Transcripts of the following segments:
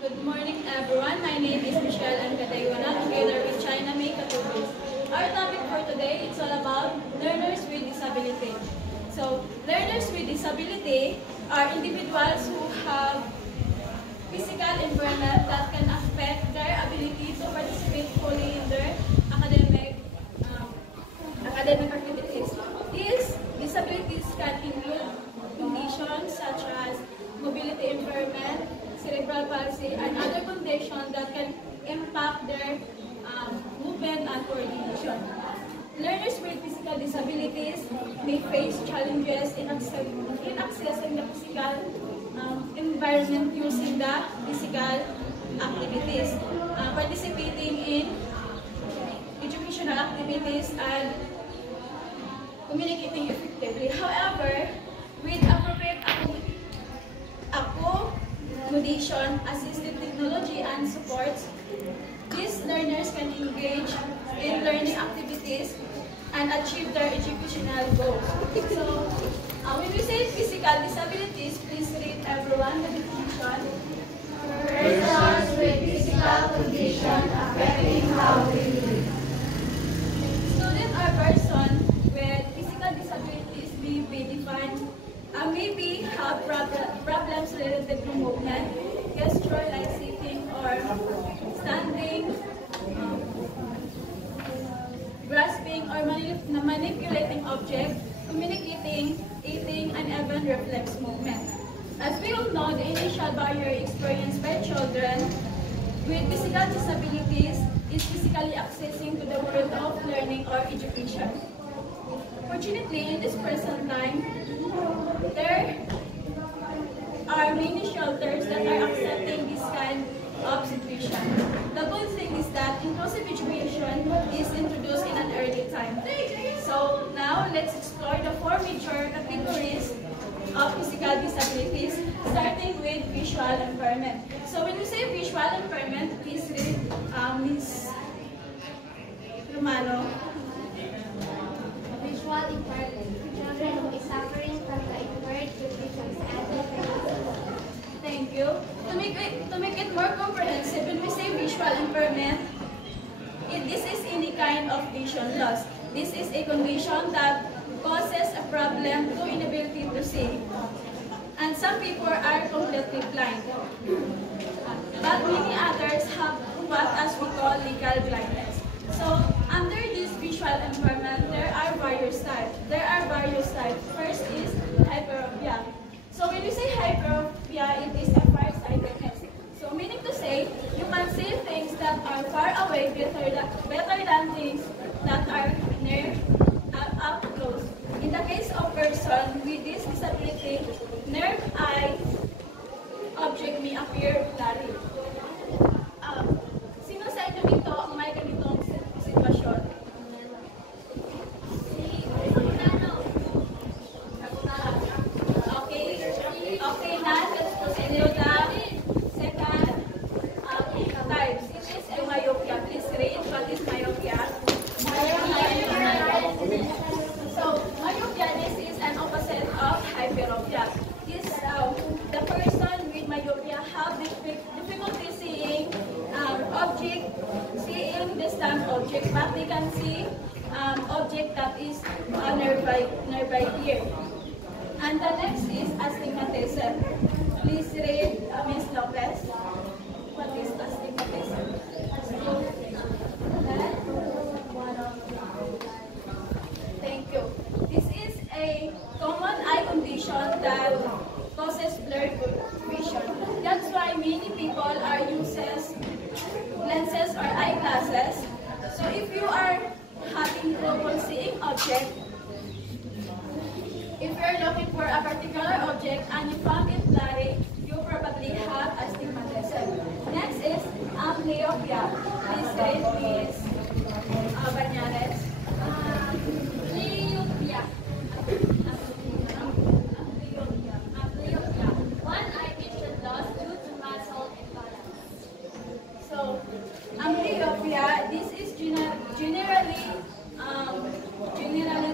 Good morning, everyone. My name is Michelle Ancadayona, together with China May Katubis. Our topic for today is all about learners with disability. So, learners with disability are individuals who have physical impairment that can affect their ability to participate fully in their academic activities. These disabilities can include conditions such as mobility impairment, cerebral palsy, and other conditions that can impact their movement and coordination. Learners with physical disabilities may face challenges in accessing the physical environment using the physical activities, participating in educational activities, and communicating effectively. However, with appropriate accommodation, assistive technology, and supports, these learners can engage in learning activities and achieve their educational goals. So, when we say physical disabilities, please read everyone the definition. Persons with physical condition affecting how they live. Student or person with physical disabilities may be defined maybe have problems related to movement, gesture like sitting or standing, grasping or manipulating objects, communicating, eating, and even reflex movement. As we all know, the initial barrier experienced by children with physical disabilities is physically accessing to the world of learning or education. Fortunately, in this present time, there are many shelters that are accepting this kind of situation. The good thing is that inclusive education is introduced in an early time. So now let's explore the four major categories of physical disabilities, starting with visual impairment. So when you say visual impairment, please read Ms. Romano. Visual impairment. Children who is suffering from the impaired vision and Thank you. To make it more comprehensive, when we say visual impairment, this is any kind of vision loss. This is a condition that causes a problem to inability to see. And some people are completely blind. But many others have what as we call legal blindness. So under this visual impairment, there are various types. First is hyperopia. So when we say hyperopia, it is a farsightedness. So meaning to say, you can see things that are far away better than things that are near up close. In the case of person with this disability, nerve eye object may appear blurry. Sino sa inyo dito may ganitong sitwasyon? Okay, now let's proceed to the second type. This is a myopia. Please read what is myopia. So, myopia, this is an opposite of hyperopia. The person with myopia have difficulty seeing distant object, but they can see object that is nearby here. And the next is astigmatism. Please read Ms. Lopez. What is astigmatism? Thank you. This is a common eye condition that causes blurred vision. That's why many people are uses lenses or eyeglasses. So if you are having trouble seeing object, if you're looking for a particular object and you found it blurry, you probably have astigmatism. Next is amblyopia. Please read Ms. Banyares. Amblyopia. One eye vision loss due to muscle imbalance. So, amblyopia, this is generally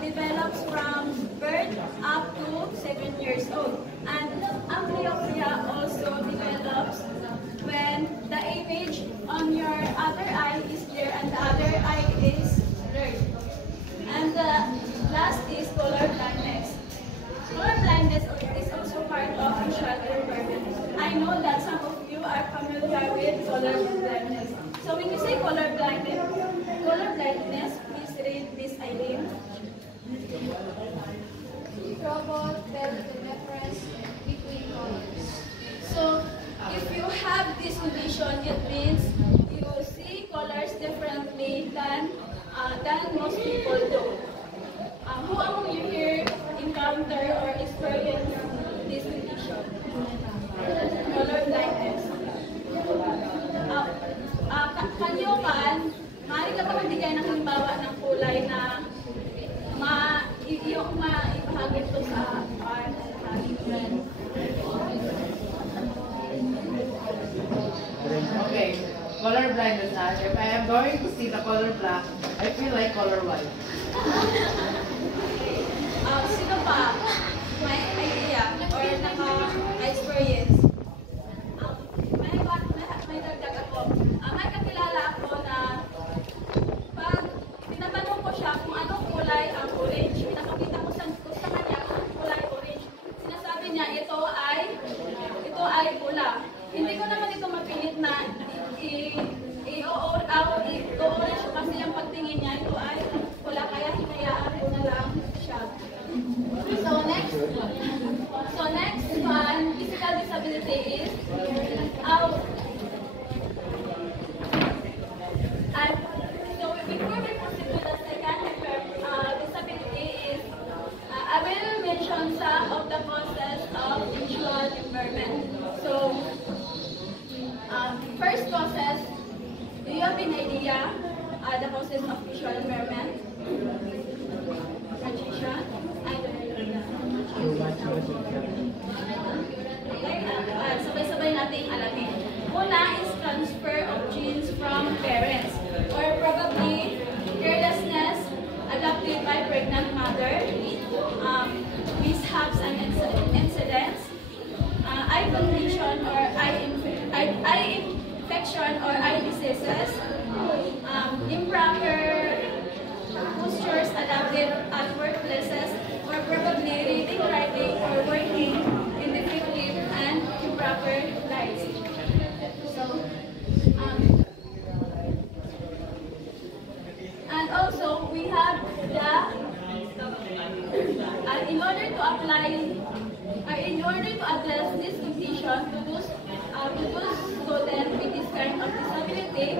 develops from birth up to 7 years old. And amblyopia also develops when the image on your other eye is clear and the other eye is blurred. And the last is color blindness. Color blindness is also part of visual impairment. I know that some of you are familiar with color blindness. So when you say color blindness, please read this item. Trouble telling the difference between colors. So if you have this condition, it means you see colors differently than most people do. Who among you here encounter or experience this condition? Color blindness. Maaari ka ba magbigay ng halimbawa ng kulay na maibahagi ito sa art? Okay, color blindness. If I am going to see the color black, I feel like color white. Sino pa? May idea or naka-experience? May dagdag ako. May kakilala ako na pag tinatanong ko siya kung anong kulay ang orange, pinapakita ko sa kanya kung anong kulay orange. Sinasabi niya ito ay pula. Hindi ko naman ito mapilit na i-orange kasi yung pagtingin niya ito ay pula kaya hinayaan ko na lang siya. So next one, physical disability is before we proceed to the second disability is I will mention some of the causes of visual impairment. So first causes, do you have an idea the causes of visual impairment? Patricia? Sabay-sabay natin alamin. Una is transfer of genes from parents or probably carelessness adopted by pregnant mother, mishaps and incidents, eye condition or eye infection or eye diseases, improper postures adopted at workplaces, or probably reading, writing, or working in defective and improper lights. So, and also we have in order to address this condition to those students with this kind of disability,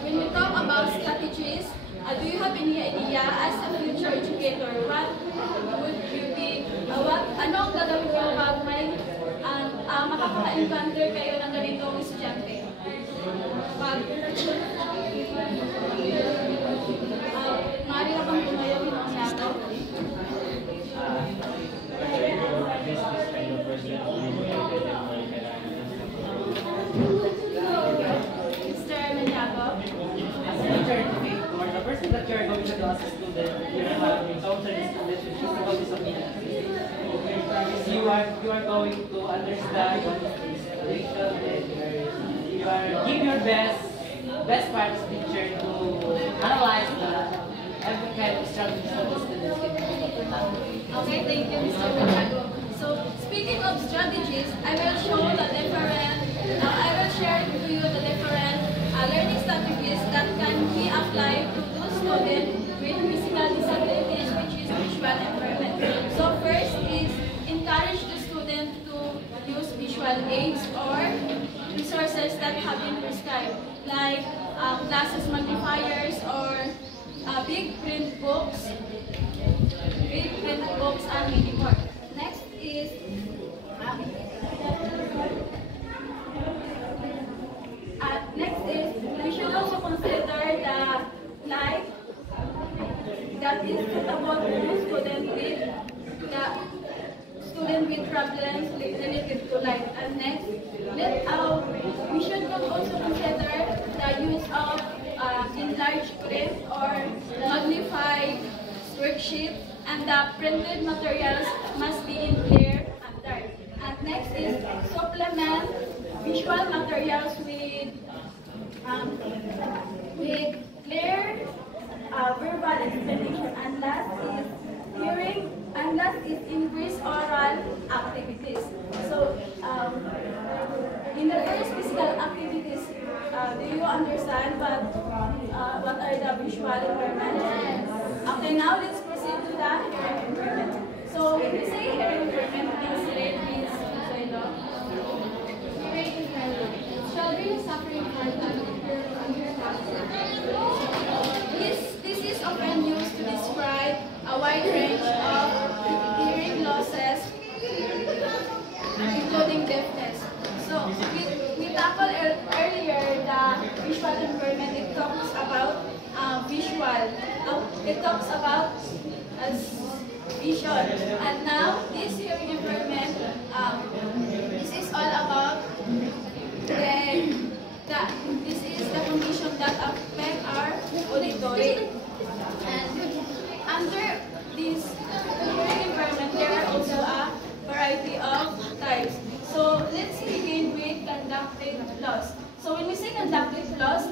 when we talk about strategies, do you have any idea as a future educator, what would you be, ano ang gagawin nyo pag may makaka-encounter kayo ng ganitong estudyante? Maaari na bang tumayo niya ako? Mr. Maniago? As a teacher, the first thing that you are going to do as a student, you are encounter the student with physical disability. You are going to understand what is the installation and you are give your best part as teacher to analyze every kind of strategies that the students can do. Okay, thank you, Mr. Maniago. So, speaking of strategies, I will share to you the different learning strategies that can be applied to those students with physical disabilities, which is visual impairment. So first is encourage the student to use visual aids or resources that have been prescribed, like glasses magnifiers or big print books and mini board. Next is we should also consider the light that is suitable to student with problems related to light. And next, we should also consider the use of enlarged print or magnified worksheet, and the printed materials must be in clear and dark. And Next is supplement visual materials with clear verbal explanation. And last is hearing. And last is increase oral activities. So in the first physical activities, do you understand what are the visual impairment? Okay, now let's proceed to the hearing impairment. So if we say hearing impairment, please read this. Hearing impairment. Children suffering from This is often used to describe a wide range of hearing losses, including deafness. So we tackled earlier the visual impairment. It talks about visual. It talks about vision. And now this hearing impairment, this is all about this is the condition that affect our auditory. And under this hearing impairment, there are also a variety of types. So let's begin with conductive loss. So when we say conductive loss,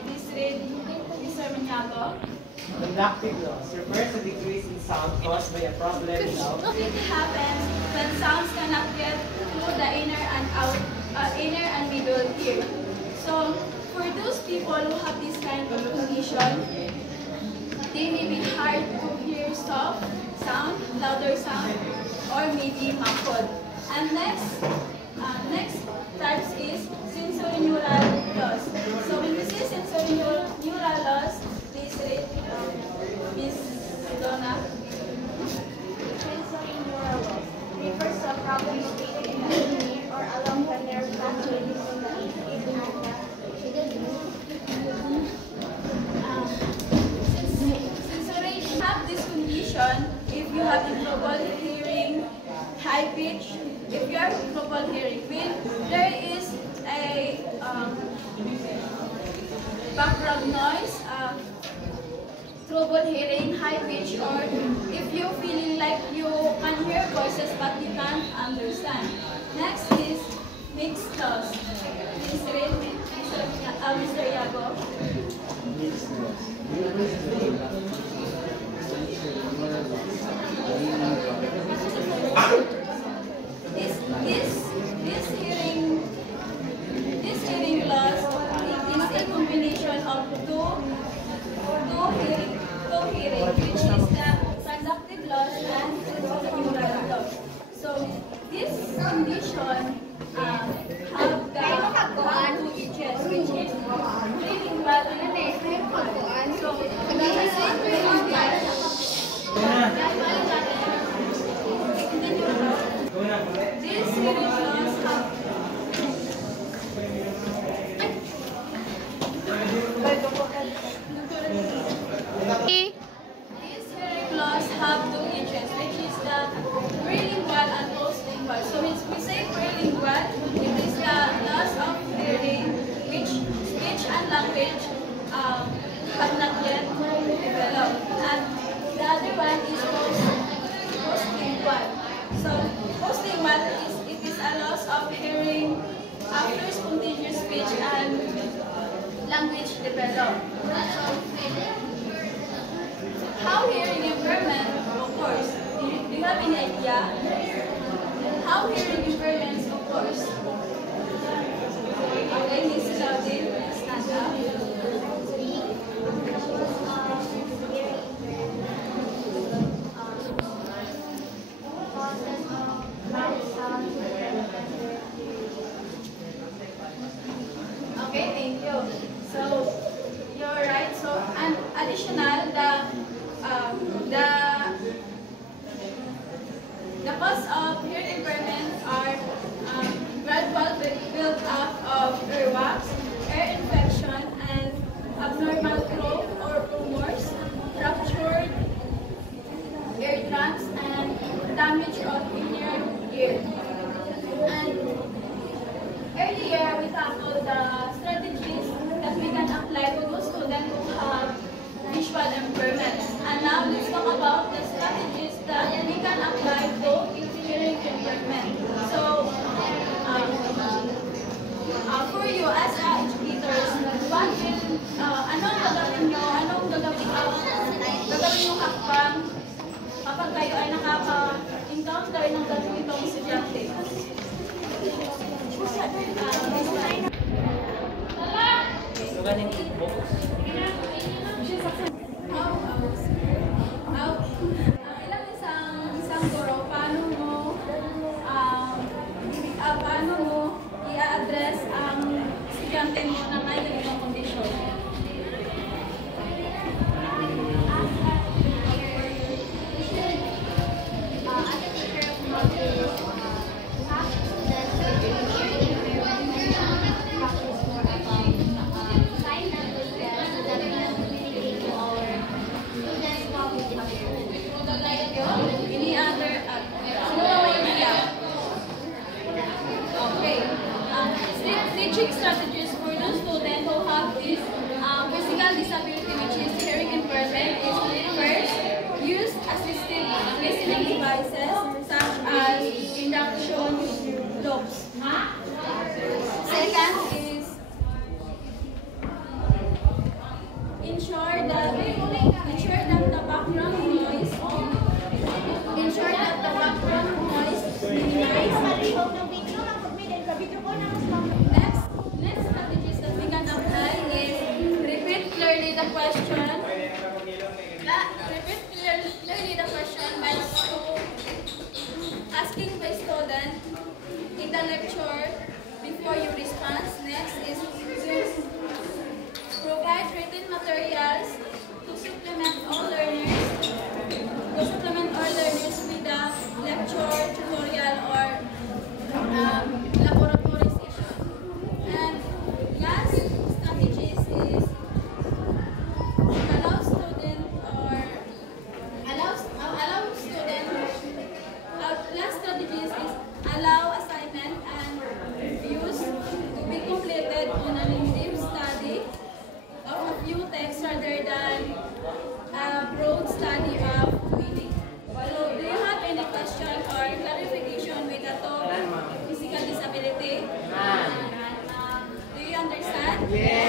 please read Mr. Maniago. Conductive loss refers to decrease in sound caused by a problem in the output. It happens when sounds cannot get through the inner and middle ear. So for those people who have this kind of condition, they may be hard to hear soft sound, louder sound, or maybe muffled. And next types is sensorineural loss. So when we say sensorineural loss, please read Miss Donna. sensory neural loss refers to a problem located in the ear or along the nerve pathway between the id and Sensory have this condition if you have trouble hearing high pitch. If you are trouble hearing, when there is a background noise, trouble hearing high pitch, or if you're feeling like you can hear voices but you can't understand. Next is mixed loss. Please read Mr. Yago. This hearing loss is a combination of two hearing, which is the conductive loss and sensorineural loss. So this condition have the two edges, which is bilingual and bilingual. So this hearing loss have These hearing loss have two edges, which is the prelingual and postlingual. So when we say prelingual, it is the loss of hearing which speech and language have not yet developed. And the other one is postlingual. So postlingual is a loss of hearing after spontaneous speech and language developed. How hearing impairment occurs? Do you have any idea? How hearing impairments occurs? Okay, Mrs. Claudine, stand up. Okay, thank you. So you're right. So and additional, the cause of hearing impairment are estudyante mo na may ganitong kondisyon? As a teacher of modules, some students practice more about sign language tests so that we can communicate to our students cognitive skills. Any other? Sino ba may idea? Okay. Teaching strategies for those students who have this physical disability, which is hearing impairment, is first, use assistive listening devices such as induction loops. Second is ensure that the background noise Next strategies that we can apply is repeat clearly the question. Repeat clearly the question by asking by student in the lecture before you respond. Next is to provide written materials to supplement all learners with a lecture, tutorial, or laboratory session. And last strategies is allow assignment and reviews to be completed on an in-depth study of a few texts rather than a broad study of meaning. So, do you have any question or clarification with the topic physical disability? Do you understand? Yes.